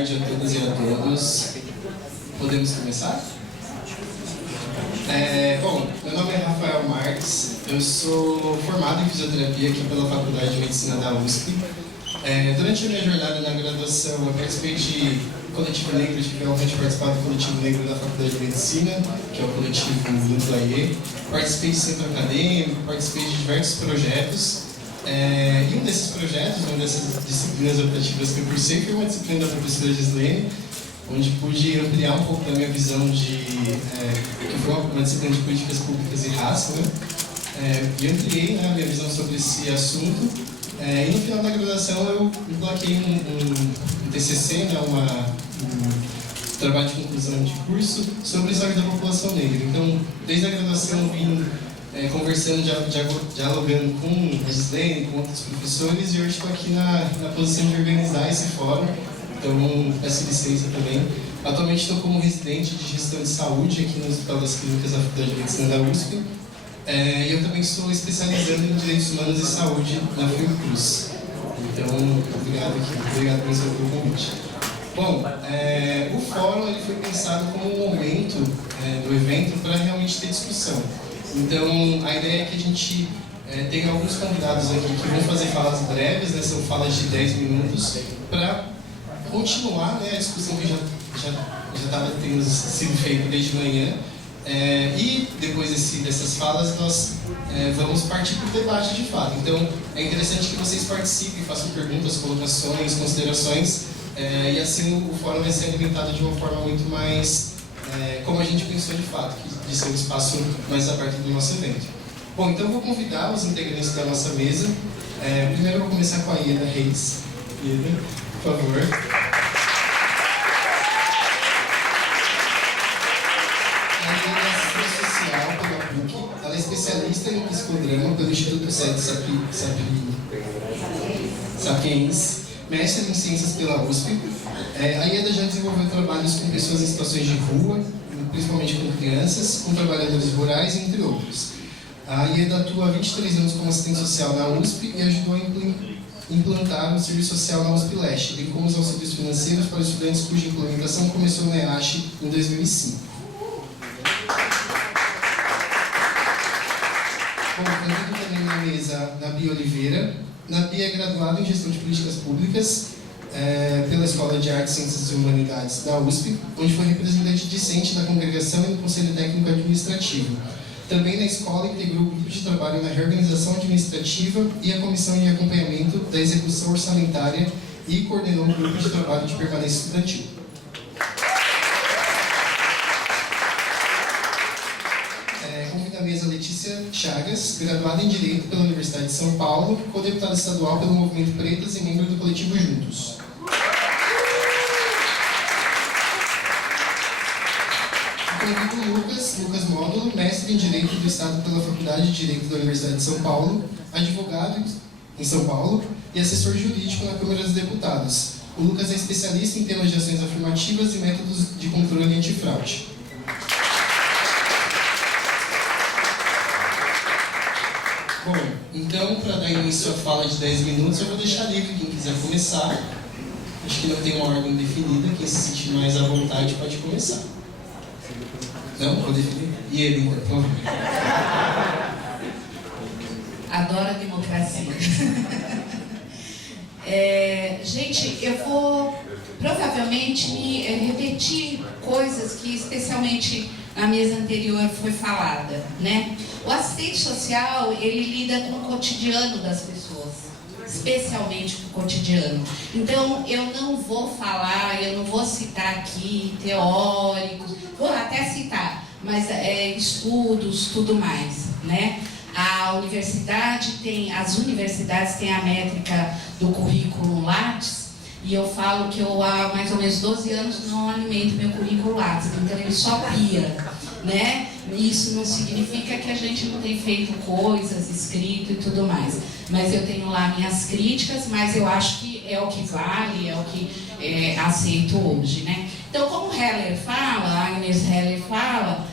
tarde a todas e a todos. Podemos começar? Bom, meu nome é Rafael Marques, eu sou formado em fisioterapia aqui pela Faculdade de Medicina da USP. Durante a minha jornada na graduação, eu participei de Coletivo Negro, tive a honra de participar do Coletivo Negro da Faculdade de Medicina, que é o Coletivo Dupla-E. Participei de centro acadêmico, participei de diversos projetos. E um desses projetos, uma dessas disciplinas optativas que eu cursei, foi uma disciplina da professora Gislene, onde pude ampliar um pouco da minha visão que foi uma disciplina de políticas públicas e raça, né? E ampliei, né, a minha visão sobre esse assunto. E no final da graduação eu emplaquei um TCC, né, um trabalho de conclusão de curso sobre história da população negra. Então, desde a graduação eu vim conversando, dialogando com a Gislene, com outros professores, e hoje estou aqui na posição de organizar esse fórum. Então, peço licença também. Atualmente estou como residente de gestão de saúde aqui no Hospital das Clínicas da Faculdade de Medicina da USP. E eu também estou especializando em Direitos Humanos e Saúde na Fiocruz. Então, obrigado pelo convite. Bom, o fórum ele foi pensado como um momento do evento para realmente ter discussão. Então, a ideia é que a gente tenha alguns convidados aqui que vão fazer falas breves, né, são falas de 10 minutos, para continuar, né, a discussão que já estava tendo sido feita desde manhã. E depois dessas falas nós vamos partir para o debate de fato. Então é interessante que vocês participem, façam perguntas, colocações, considerações, e assim o fórum vai ser alimentado de uma forma muito mais como a gente pensou de fato, de ser um espaço mais aberto do nosso evento. Bom, então eu vou convidar os integrantes da nossa mesa. Primeiro eu vou começar com a Ieda Reis. Ieda, por favor. Ela é especialista em psicodrama pelo Instituto Sede Sapiens, mestre em ciências pela USP. A Ieda já desenvolveu trabalhos com pessoas em situações de rua, principalmente com crianças, com trabalhadores rurais, entre outros. A Ieda atua há 23 anos como assistente social na USP e ajudou a implantar o serviço social na USP Leste, bem como os auxílios financeiros para estudantes cuja implementação começou na EASH em 2005. Bom, também na mesa Nabi Oliveira. Nabi é graduada em Gestão de Políticas Públicas pela Escola de Artes, Ciências e Humanidades da USP, onde foi representante discente da congregação e no Conselho Técnico Administrativo. Também na escola integrou o grupo de trabalho na reorganização administrativa e a comissão de acompanhamento da execução orçamentária e coordenou o grupo de trabalho de permanência estudantil. Na mesa Letícia Chagas, graduada em Direito pela Universidade de São Paulo, co-deputada estadual pelo Movimento Pretas e membro do coletivo Juntos. Convido Lucas Módulo, mestre em Direito do Estado pela Faculdade de Direito da Universidade de São Paulo, advogado em São Paulo e assessor jurídico na Câmara dos Deputados. O Lucas é especialista em temas de ações afirmativas e métodos de controle antifraude. Bom, então, para dar início à fala de 10 minutos, eu vou deixar livre quem quiser começar. Acho que não tem uma ordem definida, quem se sentir mais à vontade pode começar. Não? Vou definir? E ele, então, por favor. Adoro a democracia. Gente, eu vou provavelmente me repetir coisas que, especialmente na mesa anterior, foi falada, né? O assistente social, ele lida com o cotidiano das pessoas, especialmente com o cotidiano. Então, eu não vou falar, eu não vou citar aqui teóricos, vou até citar, mas estudos, tudo mais, né? As universidades têm a métrica do currículo Lattes, e eu falo que eu há mais ou menos 12 anos não alimento meu currículo Lattes, então ele só pia, né? Isso não significa que a gente não tem feito coisas, escrito e tudo mais. Mas eu tenho lá minhas críticas, mas eu acho que é o que vale, é o que aceito hoje, né? Então, como Heller fala, Agnes Heller fala,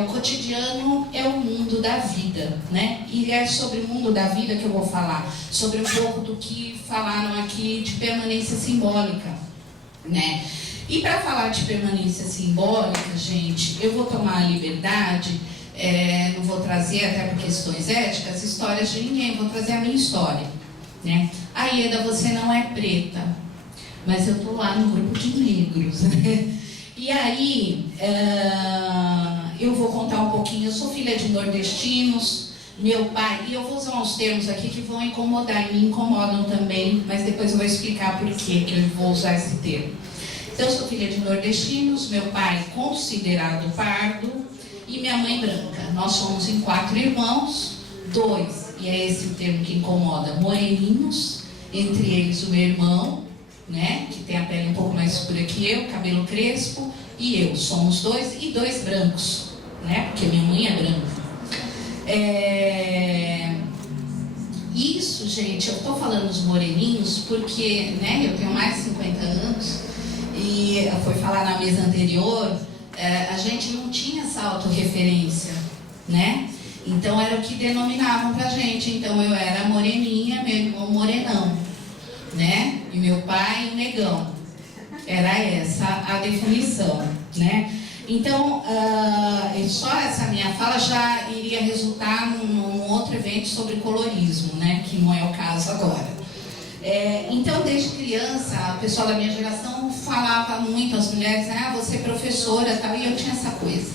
o cotidiano é o mundo da vida, né? E é sobre o mundo da vida que eu vou falar, sobre um pouco do que falaram aqui de permanência simbólica, né? E para falar de permanência simbólica, gente, eu vou tomar a liberdade, não vou trazer, até por questões éticas, histórias de ninguém, vou trazer a minha história, né? Ieda, você não é preta, mas eu tô lá no grupo de negros, né? E aí, eu vou contar um pouquinho. Eu sou filha de nordestinos, meu pai, e eu vou usar uns termos aqui que vão incomodar, e me incomodam também, mas depois eu vou explicar por que eu vou usar esse termo. Então, eu sou filha de nordestinos, meu pai considerado pardo e minha mãe branca. Nós somos em 4 irmãos, 2, e é esse o termo que incomoda, moreninhos, entre eles o meu irmão, né, que tem a pele um pouco mais escura que eu, cabelo crespo, e eu. Somos 2 e 2 brancos, né, porque minha mãe é branca. Isso, gente, eu estou falando dos moreninhos porque, né, eu tenho mais de 50 anos e foi falar na mesa anterior, a gente não tinha essa autorreferência, né? Então era o que denominavam pra gente. Então eu era moreninha, meu irmão morenão, né? E meu pai negão. Era essa a definição, né? Então, só essa minha fala já iria resultar num outro evento sobre colorismo, né? Que não é o caso agora. Então, desde criança, o pessoal da minha geração falava muito, as mulheres, você é professora, tal, e eu tinha essa coisa.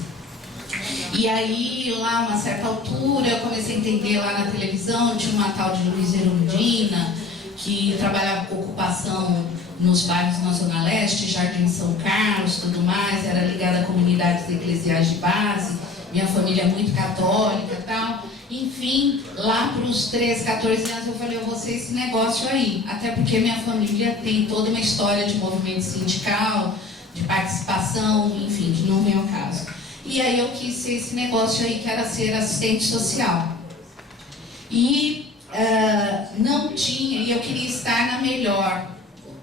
E aí, lá, uma certa altura, eu comecei a entender lá na televisão, tinha uma tal de Luiz Erundina, que trabalhava com ocupação nos bairros na Zona Leste, Jardim São Carlos, tudo mais, era ligada a comunidades eclesiais de base, minha família é muito católica e tal. Enfim, lá para os 13, 14 anos eu falei, eu vou ser esse negócio aí, até porque minha família tem toda uma história de movimento sindical, de participação, enfim, que não vem ao caso. E aí eu quis ser esse negócio aí, que era ser assistente social. E não tinha, e eu queria estar na melhor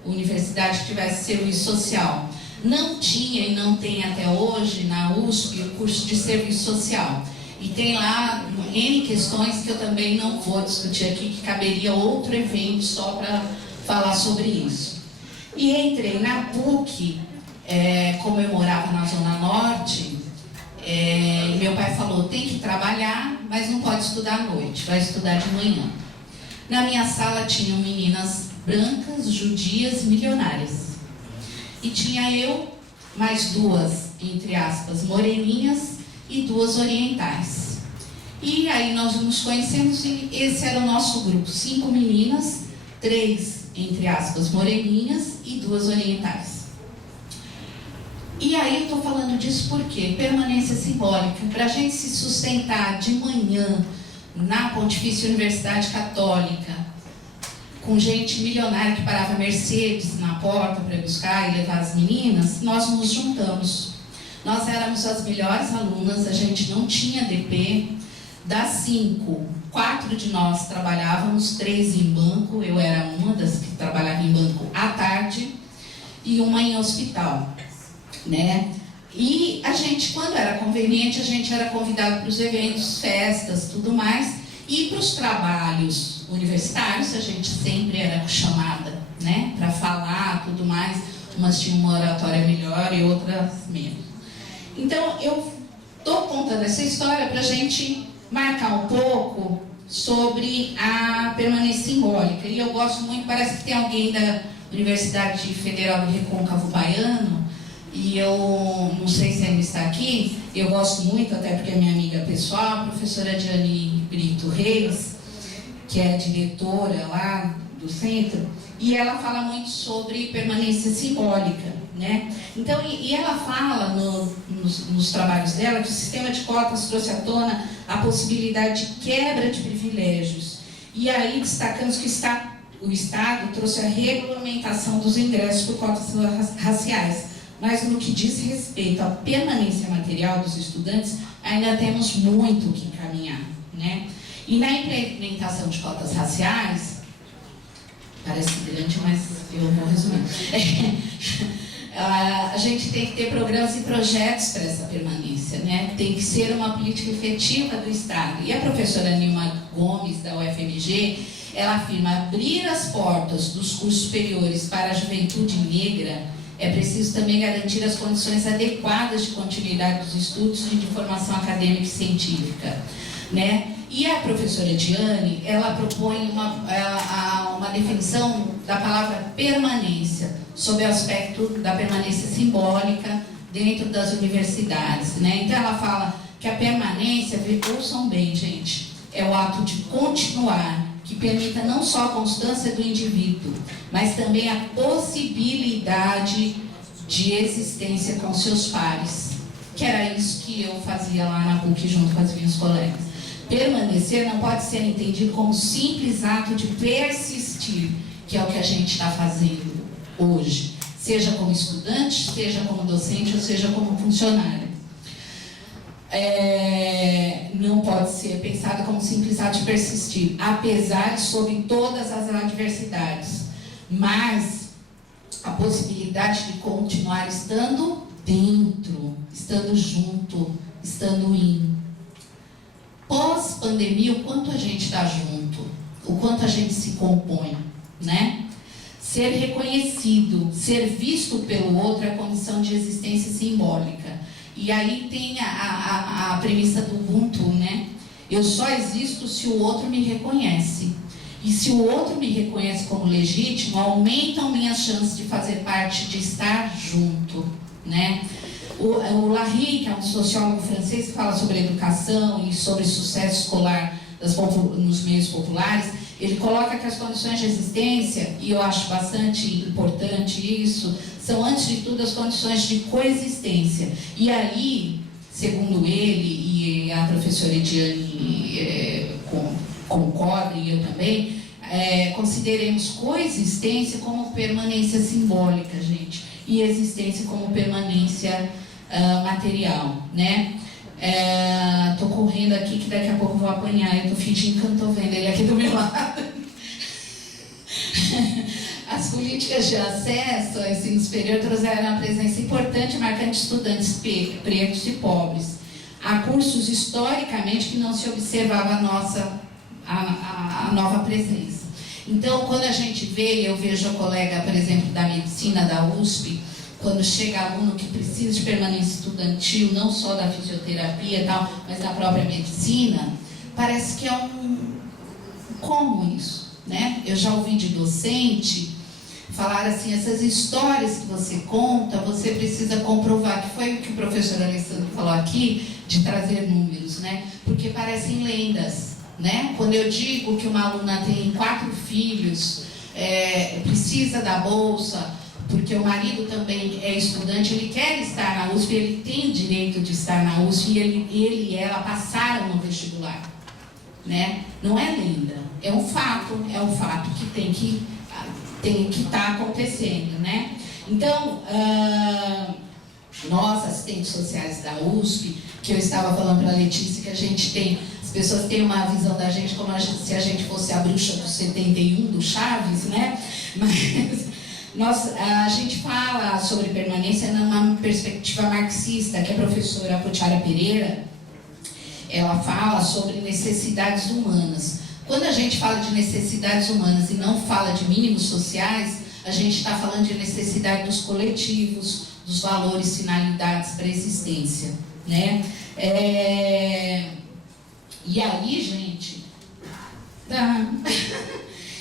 universidade que tivesse serviço social. Não tinha e não tem até hoje na USP o curso de serviço social. E tem lá N questões que eu também não vou discutir aqui, que caberia outro evento só para falar sobre isso. E entrei na PUC, como eu morava na Zona Norte, meu pai falou, tem que trabalhar, mas não pode estudar à noite, vai estudar de manhã. Na minha sala tinham meninas brancas, judias, milionárias. E tinha eu, mais 2, entre aspas, moreninhas e 2 orientais. E aí nós nos conhecemos e esse era o nosso grupo. 5 meninas, 3, entre aspas, moreninhas e 2 orientais. E aí eu estou falando disso por quê? Permanência simbólica. Para a gente se sustentar de manhã na Pontifícia Universidade Católica, com gente milionária que parava Mercedes na porta para buscar e levar as meninas, nós nos juntamos. Nós éramos as melhores alunas, a gente não tinha DP. Das 5, 4 de nós trabalhávamos, 3 em banco, eu era uma das que trabalhava em banco à tarde, e uma em hospital, né? E a gente, quando era conveniente, a gente era convidado para os eventos, festas, tudo mais, e para os trabalhos universitários, a gente sempre era chamada, né, para falar, tudo mais. Umas tinham uma oratória melhor e outras menos. Então, eu estou contando essa história para a gente marcar um pouco sobre a permanência simbólica. E eu gosto muito, parece que tem alguém da Universidade Federal do Recôncavo Baiano, e eu não sei se ainda está aqui, eu gosto muito, até porque é minha amiga pessoal, a professora Diane Brito Reis, que é diretora lá do centro, e ela fala muito sobre permanência simbólica, né? Então, e ela fala nos trabalhos dela que o sistema de cotas trouxe à tona a possibilidade de quebra de privilégios. E aí destacamos que o Estado trouxe a regulamentação dos ingressos por cotas raciais. Mas no que diz respeito à permanência material dos estudantes, ainda temos muito que encaminhar, né? E na implementação de cotas raciais, parece grande, mas eu vou resumir. A gente tem que ter programas e projetos para essa permanência, né? Tem que ser uma política efetiva do Estado. E a professora Nilma Gomes, da UFMG, ela afirma abrir as portas dos cursos superiores para a juventude negra é preciso também garantir as condições adequadas de continuidade dos estudos e de formação acadêmica e científica, né? E a professora Diane, ela propõe uma definição da palavra permanência, sob o aspecto da permanência simbólica dentro das universidades, né? Então ela fala que a permanência, ouçam bem, gente, é o ato de continuar, que permita não só a constância do indivíduo, mas também a possibilidade de existência com seus pares, que era isso que eu fazia lá na PUC junto com as minhas colegas. Permanecer não pode ser entendido como simples ato de persistir, que é o que a gente está fazendo hoje, seja como estudante, seja como docente ou seja como funcionário. Não pode ser pensado como simples ato de persistir, apesar de sob todas as adversidades, mas a possibilidade de continuar estando dentro, estando junto, estando em. Pós-pandemia, o quanto a gente está junto, o quanto a gente se compõe, né? Ser reconhecido, ser visto pelo outro é a condição de existência simbólica. E aí tem a premissa do Ubuntu, né? Eu só existo se o outro me reconhece. E se o outro me reconhece como legítimo, aumentam minhas chances de fazer parte, de estar junto, né? O Larry, que é um sociólogo francês que fala sobre educação e sobre sucesso escolar nos meios populares, ele coloca que as condições de existência, e eu acho bastante importante isso, são antes de tudo as condições de coexistência. E aí, segundo ele, e a professora Ediane concorda, e eu também, consideremos coexistência como permanência simbólica, gente, e existência como permanência material, né? Tô correndo aqui que daqui a pouco eu vou apanhar, eu tô fingindo que eu não tô vendo ele aqui do meu lado. As políticas de acesso ao ensino superior trouxeram a presença importante e marcante de estudantes pretos e pobres. Há cursos historicamente que não se observava a nova presença. Então, quando a gente vê, eu vejo a colega, por exemplo, da medicina da USP, quando chega aluno que precisa de permanência estudantil, não só da fisioterapia e tal, mas da própria medicina, parece que é como isso, né? Eu já ouvi de docente falar assim, essas histórias que você conta, você precisa comprovar, que foi o que o professor Alessandro falou aqui, de trazer números, né? Porque parecem lendas, né? Quando eu digo que uma aluna tem 4 filhos, precisa da bolsa, porque o marido também é estudante, ele quer estar na USP, ele tem direito de estar na USP, e ele e ela passaram no vestibular, né? Não é lenda, é um fato que tem que estar acontecendo, né? Então, nós, assistentes sociais da USP, que eu estava falando para a Letícia, que a gente tem, as pessoas têm uma visão da gente como se a gente fosse a bruxa do 71 do Chaves, né? Mas a gente fala sobre permanência numa perspectiva marxista, que a professora Potiara Pereira, ela fala sobre necessidades humanas. Quando a gente fala de necessidades humanas e não fala de mínimos sociais, a gente está falando de necessidade dos coletivos, dos valores, finalidades para a existência, né? E aí, gente,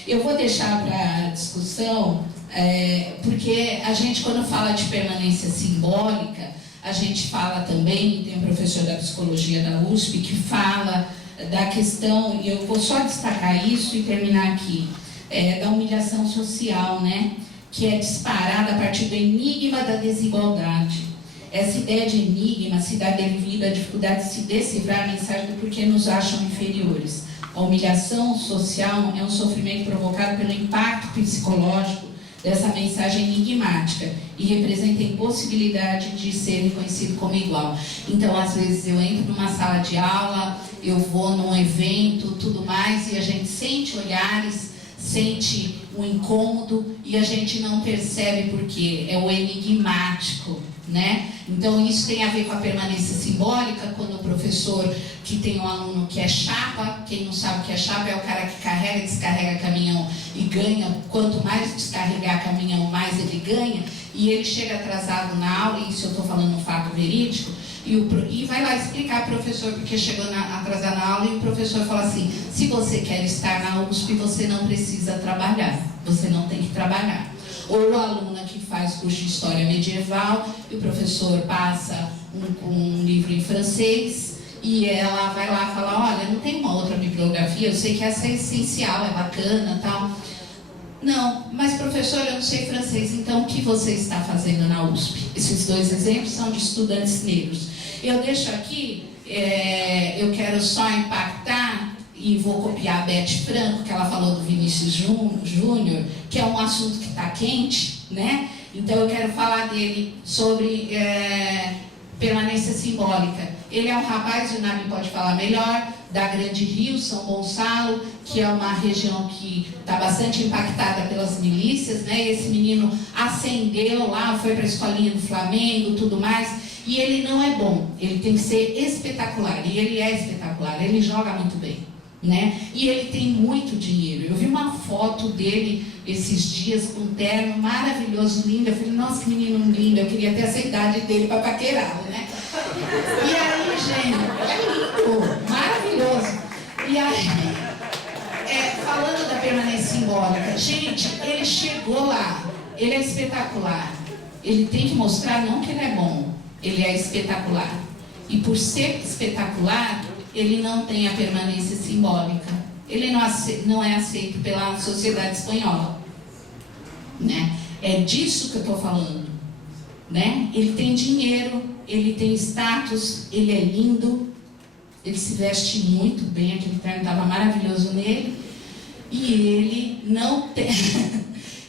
eu vou deixar para discussão, porque a gente, quando fala de permanência simbólica, a gente fala também, tem um professor da psicologia da USP que fala da questão, e eu vou só destacar isso e terminar aqui, da humilhação social, né? Que é disparada a partir do enigma da desigualdade. Essa ideia de enigma se dá devido à dificuldade de se decifrar a mensagem do porquê nos acham inferiores. A humilhação social é um sofrimento provocado pelo impacto psicológico dessa mensagem enigmática e representa a impossibilidade de ser reconhecido como igual. Então, às vezes, eu entro numa sala de aula, eu vou num evento, tudo mais, e a gente sente olhares, sente um incômodo e a gente não percebe porque é o enigmático, né? Então, isso tem a ver com a permanência simbólica, quando o professor que tem um aluno que é chapa, quem não sabe o que é chapa é o cara que carrega e descarrega caminhão e ganha, quanto mais descarregar caminhão, mais ele ganha, e ele chega atrasado na aula, e isso eu estou falando um fato verídico, e vai lá explicar para o professor porque chegou atrasado na aula, e o professor fala assim: se você quer estar na USP, você não precisa trabalhar, você não tem que trabalhar. Ou a aluna que faz curso de História Medieval, e o professor passa um livro em francês, e ela vai lá e fala: olha, não tem uma outra bibliografia, eu sei que essa é essencial, é bacana, tal. Não, mas professor, eu não sei francês, então o que você está fazendo na USP? Esses dois exemplos são de estudantes negros. Eu deixo aqui, eu quero só impactar, e vou copiar a Beth Franco, que ela falou do Vinícius Júnior, que é um assunto que está quente, né? Então eu quero falar dele sobre permanência simbólica. Ele é um rapaz, o Nabi pode falar melhor, da Grande Rio, São Gonçalo, que é uma região que está bastante impactada pelas milícias, né? Esse menino ascendeu lá, foi para a escolinha do Flamengo, tudo mais, e ele não é bom, ele tem que ser espetacular, e ele é espetacular, ele joga muito bem, né? E ele tem muito dinheiro. Eu vi uma foto dele esses dias com um terno maravilhoso, lindo. Eu falei: nossa, que menino lindo, eu queria ter essa idade dele para paquerá-lo, né? E aí, gente, é lindo, maravilhoso. E aí, falando da permanência simbólica, gente, ele chegou lá, ele é espetacular. Ele tem que mostrar não que ele é bom, ele é espetacular. E por ser espetacular, ele não tem a permanência simbólica. Ele não é aceito pela sociedade espanhola, né? É disso que eu estou falando, né? Ele tem dinheiro, ele tem status, ele é lindo, ele se veste muito bem, aquele terno estava maravilhoso nele, e ele não tem,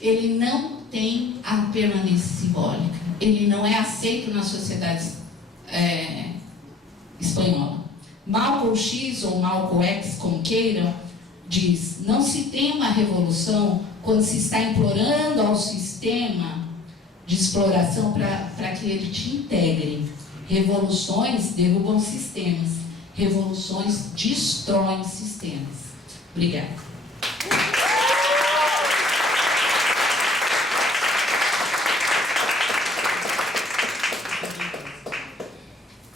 ele não tem a permanência simbólica. Ele não é aceito na sociedade espanhola. Malcolm X ou Malcolm X, como queiram, diz: não se tem uma revolução quando se está implorando ao sistema de exploração para que ele te integre. Revoluções derrubam sistemas, revoluções destroem sistemas. Obrigada.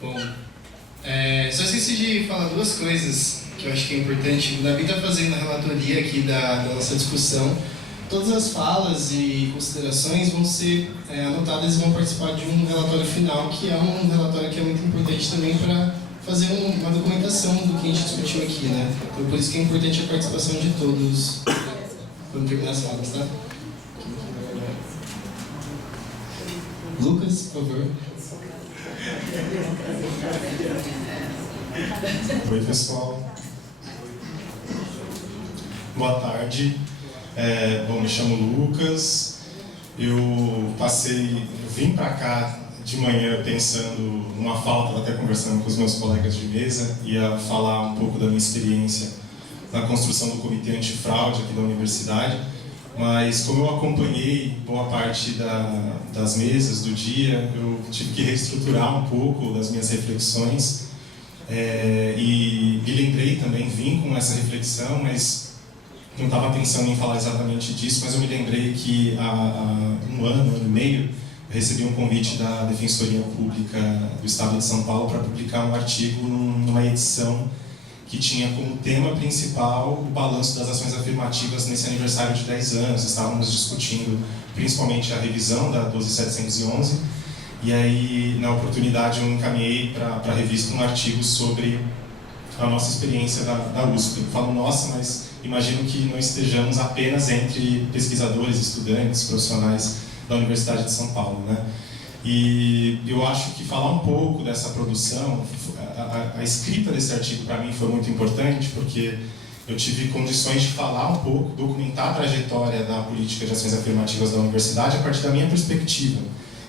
Bom, só esqueci de falar duas coisas que eu acho que é importante. O Davi está fazendo a relatoria aqui da nossa discussão. Todas as falas e considerações vão ser anotadas e vão participar de um relatório final, que é um relatório que é muito importante também para fazer uma documentação do que a gente discutiu aqui, né? Então, por isso que é importante a participação de todos quando terminar as falas, tá? Lucas, por favor. Oi, pessoal. Boa tarde. Bom, me chamo Lucas. Eu vim para cá de manhã pensando numa falta, até conversando com os meus colegas de mesa, ia falar um pouco da minha experiência na construção do comitê antifraude aqui da universidade, mas como eu acompanhei boa parte das mesas do dia, eu tive que reestruturar um pouco das minhas reflexões e me lembrei também, vim com essa reflexão, mas não estava pensando em falar exatamente disso, mas eu me lembrei que há um ano e meio, eu recebi um convite da Defensoria Pública do Estado de São Paulo para publicar um artigo numa edição que tinha como tema principal o balanço das ações afirmativas nesse aniversário de 10 anos. Estávamos discutindo principalmente a revisão da 12.711, e aí, na oportunidade, eu encaminhei para a revista um artigo sobre a nossa experiência da USP. Eu falo nossa, mas imagino que não estejamos apenas entre pesquisadores, estudantes, profissionais da Universidade de São Paulo, né? E eu acho que falar um pouco dessa produção, a escrita desse artigo para mim foi muito importante, porque eu tive condições de falar um pouco, documentar a trajetória da política de ações afirmativas da universidade a partir da minha perspectiva,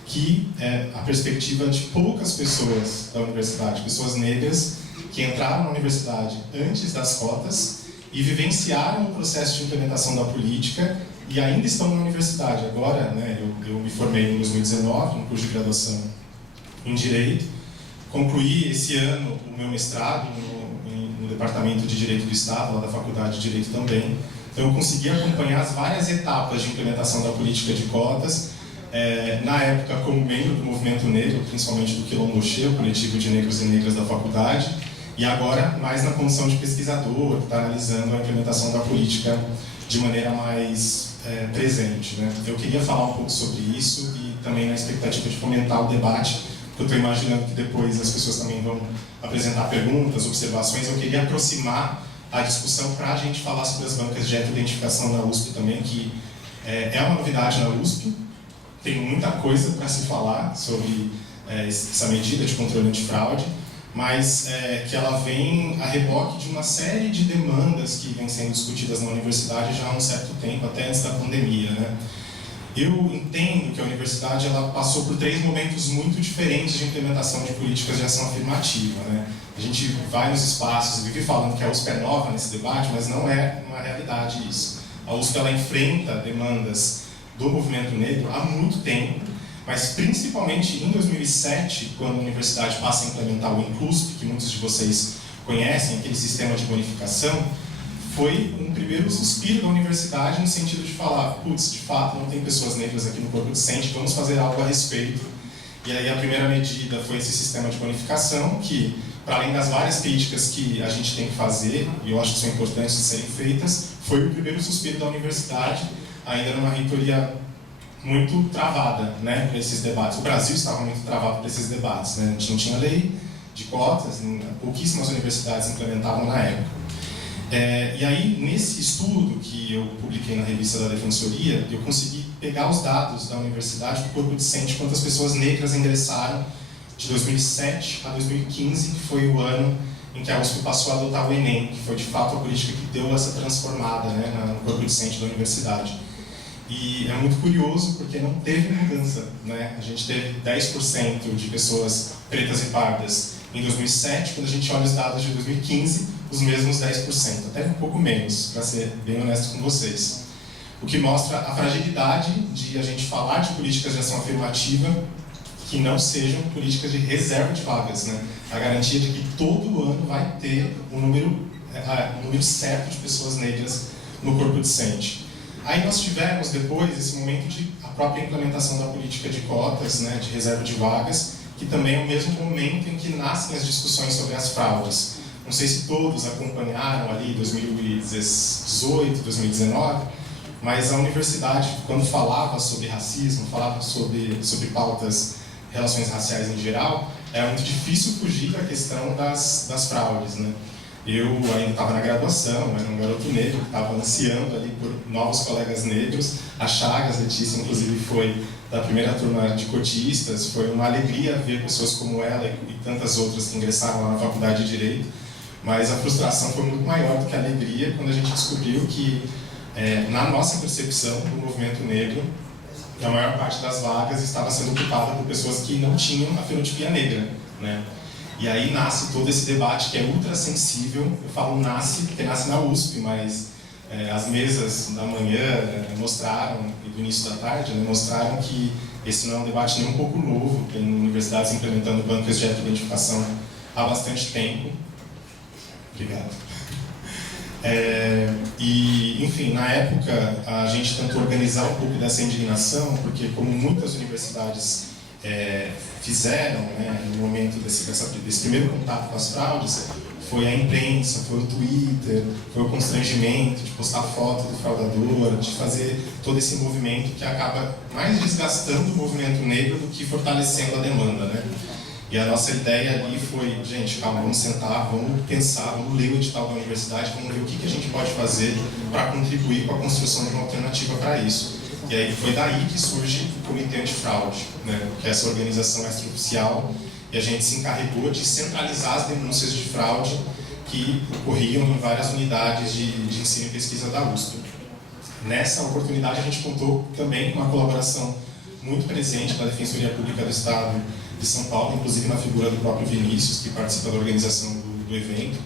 que é a perspectiva de poucas pessoas da universidade, pessoas negras que entraram na universidade antes das cotas e vivenciaram o processo de implementação da política e ainda estão na universidade. Agora, né, eu me formei em 2019, no curso de graduação em Direito, concluí esse ano o meu mestrado no Departamento de Direito do Estado, lá da Faculdade de Direito também. Então eu consegui acompanhar as várias etapas de implementação da política de cotas, Na época, como membro do movimento negro, principalmente do Quilomboche, o coletivo de negros e negras da faculdade, e agora mais na condição de pesquisador, que está analisando a implementação da política de maneira mais presente, né? Eu queria falar um pouco sobre isso e também na expectativa de fomentar o debate, porque eu estou imaginando que depois as pessoas também vão apresentar perguntas, observações. Eu queria aproximar a discussão para a gente falar sobre as bancas de identificação na USP também, que é uma novidade na USP. Tem muita coisa para se falar sobre essa medida de controle antifraude, mas que ela vem a reboque de uma série de demandas que vêm sendo discutidas na universidade já há um certo tempo, até antes da pandemia, né? Eu entendo que a universidade ela passou por 3 momentos muito diferentes de implementação de políticas de ação afirmativa, né? A gente vai nos espaços e vive falando que a USP é nova nesse debate, mas não é uma realidade isso. A USP ela enfrenta demandas do movimento negro há muito tempo, mas principalmente em 2007, quando a universidade passa a implementar o Inclusp, que muitos de vocês conhecem, aquele sistema de bonificação, foi um primeiro suspiro da universidade no sentido de falar, putz, de fato não tem pessoas negras aqui no corpo docente, vamos fazer algo a respeito. E aí a primeira medida foi esse sistema de bonificação, que, para além das várias críticas que a gente tem que fazer, e eu acho que são importantes de serem feitas, foi o primeiro suspiro da universidade, ainda numa reitoria muito travada, né, para esses debates. O Brasil estava muito travado para esses debates, né? A gente não tinha lei de cotas, pouquíssimas universidades implementavam na época. E aí, nesse estudo que eu publiquei na revista da Defensoria, eu consegui pegar os dados da universidade do corpo docente, quantas pessoas negras ingressaram de 2007 a 2015, que foi o ano em que a USP passou a adotar o Enem, que foi de fato a política que deu essa transformada, né, no corpo docente da universidade. E é muito curioso porque não teve mudança, né? A gente teve 10% de pessoas pretas e pardas em 2007, quando a gente olha os dados de 2015, os mesmos 10%, até um pouco menos, para ser bem honesto com vocês. O que mostra a fragilidade de a gente falar de políticas de ação afirmativa que não sejam políticas de reserva de vagas, né? A garantia de que todo ano vai ter um número certo de pessoas negras no corpo docente. Aí nós tivemos depois esse momento de a própria implementação da política de cotas, né, de reserva de vagas, que também é o mesmo momento em que nascem as discussões sobre as fraudes. Não sei se todos acompanharam ali 2018, 2019, mas a universidade, quando falava sobre racismo, falava sobre pautas, relações raciais em geral, era muito difícil fugir da questão das fraudes, né? Eu ainda estava na graduação, era um garoto negro que estava ansiando ali por novos colegas negros. A Chagas, Letícia, inclusive, foi da primeira turma de cotistas. Foi uma alegria ver pessoas como ela e tantas outras que ingressaram lá na Faculdade de Direito. Mas a frustração foi muito maior do que a alegria quando a gente descobriu que, na nossa percepção do movimento negro, a maior parte das vagas estava sendo ocupada por pessoas que não tinham a fenotipia negra, né? E aí nasce todo esse debate que é ultra sensível. Eu falo nasce porque nasce na USP, mas as mesas da manhã mostraram, e do início da tarde, né, mostraram que esse não é um debate nem um pouco novo. Tem universidades implementando bancas de identificação há bastante tempo. Obrigado. E, enfim, na época a gente tentou organizar um pouco dessa indignação, porque como muitas universidades fizeram, né, no momento desse primeiro contato com as fraudes, foi a imprensa, foi o Twitter, foi o constrangimento de postar foto do fraudador, de fazer todo esse movimento que acaba mais desgastando o movimento negro do que fortalecendo a demanda, né? E a nossa ideia ali foi, gente, calma, vamos sentar, vamos pensar, vamos ler o edital da universidade, vamos ver o que a gente pode fazer para contribuir com a construção de uma alternativa para isso. E aí foi daí que surge o Comitê Antifraude, né, que é essa organização extraoficial, e a gente se encarregou de centralizar as denúncias de fraude que ocorriam em várias unidades de ensino e pesquisa da USP. Nessa oportunidade a gente contou também com uma colaboração muito presente da Defensoria Pública do Estado de São Paulo, inclusive na figura do próprio Vinícius, que participa da organização do evento.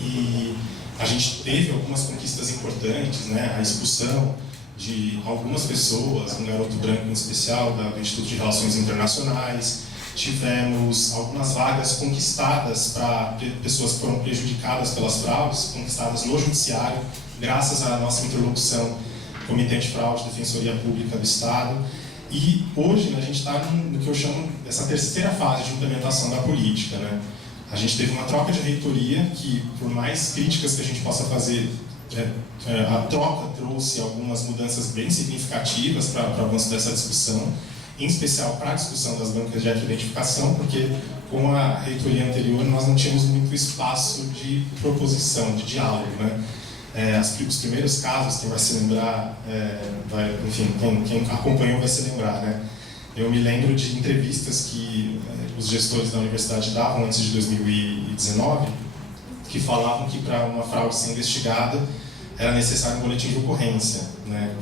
E a gente teve algumas conquistas importantes, né, a expulsão de algumas pessoas, um garoto branco em especial, do Instituto de Relações Internacionais. Tivemos algumas vagas conquistadas para pessoas que foram prejudicadas pelas fraudes, conquistadas no Judiciário, graças à nossa interlocução Comitê Antifraude, Defensoria Pública do Estado. E hoje, né, a gente está no que eu chamo dessa terceira fase de implementação da política, né? A gente teve uma troca de reitoria que, por mais críticas que a gente possa fazer, a troca trouxe algumas mudanças bem significativas para o avanço dessa discussão, em especial para a discussão das bancas de heteroidentificação, porque com a reitoria anterior nós não tínhamos muito espaço de proposição, de diálogo, né? Os primeiros casos, quem vai se lembrar, enfim, quem acompanhou vai se lembrar, né? Eu me lembro de entrevistas que os gestores da universidade davam antes de 2019, que falavam que para uma fraude ser investigada era necessário um boletim de ocorrência, né?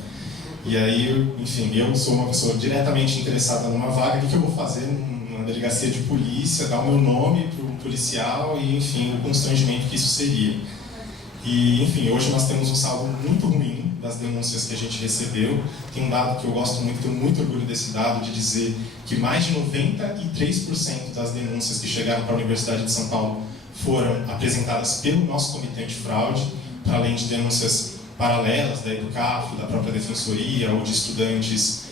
E aí, enfim, eu sou uma pessoa diretamente interessada numa vaga, o que eu vou fazer numa delegacia de polícia, dar o meu nome para o policial e, enfim, o constrangimento que isso seria. E, enfim, hoje nós temos um saldo muito ruim das denúncias que a gente recebeu. Tem um dado que eu gosto muito, tenho muito orgulho desse dado, de dizer que mais de 93% das denúncias que chegaram para a Universidade de São Paulo foram apresentadas pelo nosso comitê antifraude, para além de denúncias paralelas da Educaf, da própria Defensoria, ou de estudantes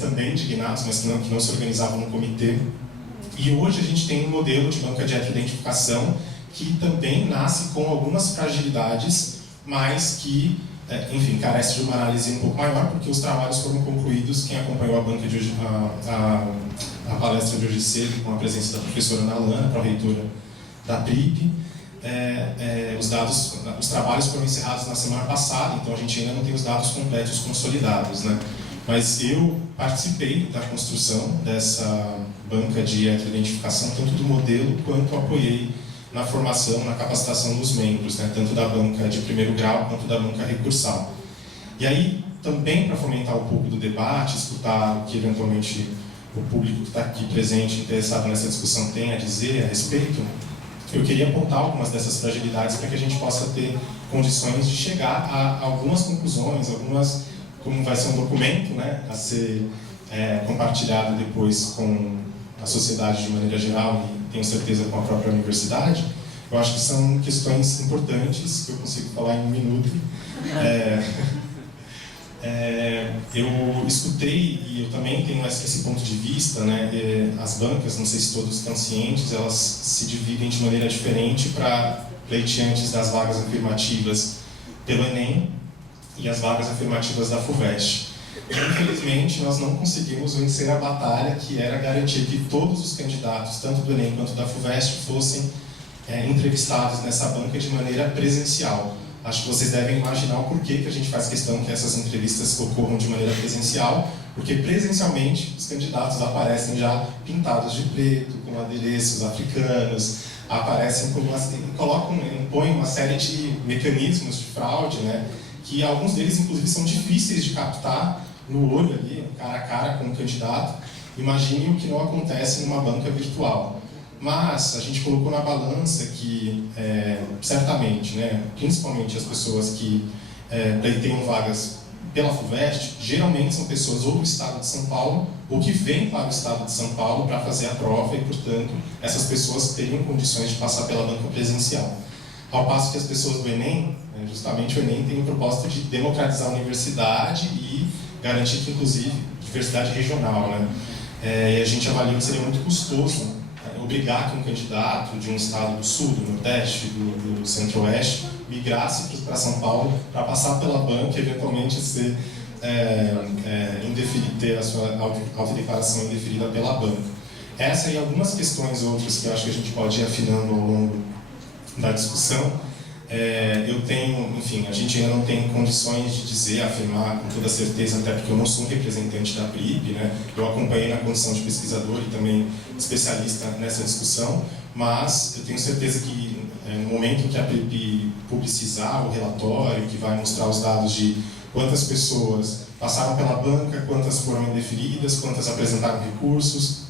também indignados, mas que não se organizavam no comitê. E hoje a gente tem um modelo de banca de heteroidentificação que também nasce com algumas fragilidades, mas que, enfim, carece de uma análise um pouco maior, porque os trabalhos foram concluídos. Quem acompanhou a banca de hoje, a palestra de hoje cedo, com a presença da professora Ana Lana, pró-reitora da PRIP, os trabalhos foram encerrados na semana passada, então a gente ainda não tem os dados completos consolidados, né? Mas eu participei da construção dessa banca de heteroidentificação, tanto do modelo quanto apoiei na formação, na capacitação dos membros, né? Tanto da banca de primeiro grau quanto da banca recursal. E aí, também para fomentar um pouco do debate, escutar o que eventualmente o público que está aqui presente, interessado nessa discussão, tem a dizer a respeito, eu queria apontar algumas dessas fragilidades para que a gente possa ter condições de chegar a algumas conclusões, como vai ser um documento, né, a ser compartilhado depois com a sociedade de maneira geral e tenho certeza com a própria universidade. Eu acho que são questões importantes que eu consigo falar em um minuto. Eu escutei, e eu também tenho esse ponto de vista, né? As bancas, não sei se todos estão cientes, elas se dividem de maneira diferente para pleiteantes das vagas afirmativas pelo Enem e as vagas afirmativas da FUVEST. Infelizmente, nós não conseguimos vencer a batalha que era garantir que todos os candidatos, tanto do Enem quanto da FUVEST, fossem entrevistados nessa banca de maneira presencial. Acho que vocês devem imaginar o porquê que a gente faz questão que essas entrevistas ocorram de maneira presencial, porque presencialmente os candidatos aparecem já pintados de preto, com adereços africanos, aparecem impõem uma série de mecanismos de fraude, né, que alguns deles inclusive são difíceis de captar no olho ali, cara a cara com o candidato. Imagine o que não acontece numa banca virtual. Mas a gente colocou na balança que, certamente, né, principalmente as pessoas que pleiteiam vagas pela FUVEST, geralmente são pessoas ou do estado de São Paulo ou que vêm para o estado de São Paulo para fazer a prova e, portanto, essas pessoas teriam condições de passar pela banca presencial. Ao passo que as pessoas do Enem, justamente o Enem tem o propósito de democratizar a universidade e garantir que, inclusive, diversidade regional, né? E a gente avaliou que seria muito custoso obrigar que um candidato de um estado do sul, do nordeste, do centro-oeste, migrasse para São Paulo para passar pela banca e eventualmente ter a sua autodeclaração indeferida pela banca. Essa e algumas questões outras que eu acho que a gente pode ir afinando ao longo da discussão. A gente ainda não tem condições de dizer, afirmar com toda certeza, até porque eu não sou um representante da PRIP, né? Eu acompanhei na condição de pesquisador e também especialista nessa discussão, mas eu tenho certeza que no momento que a PRIP publicizar o relatório, que vai mostrar os dados de quantas pessoas passaram pela banca, quantas foram indeferidas, quantas apresentaram recursos,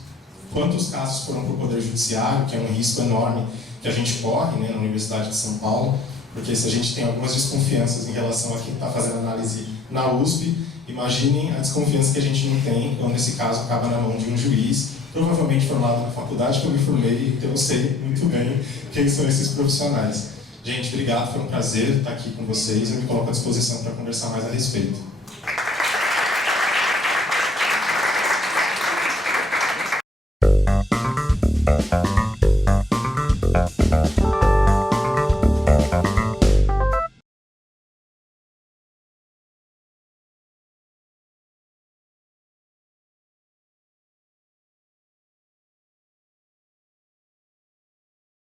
quantos casos foram para o Poder Judiciário, que é um risco enorme que a gente corre, né, na Universidade de São Paulo, porque se a gente tem algumas desconfianças em relação a quem está fazendo análise na USP, imaginem a desconfiança que a gente não tem quando esse caso acaba na mão de um juiz, provavelmente formado na faculdade que eu me formei, então eu sei muito bem quem são esses profissionais. Gente, obrigado, foi um prazer estar aqui com vocês, eu me coloco à disposição para conversar mais a respeito.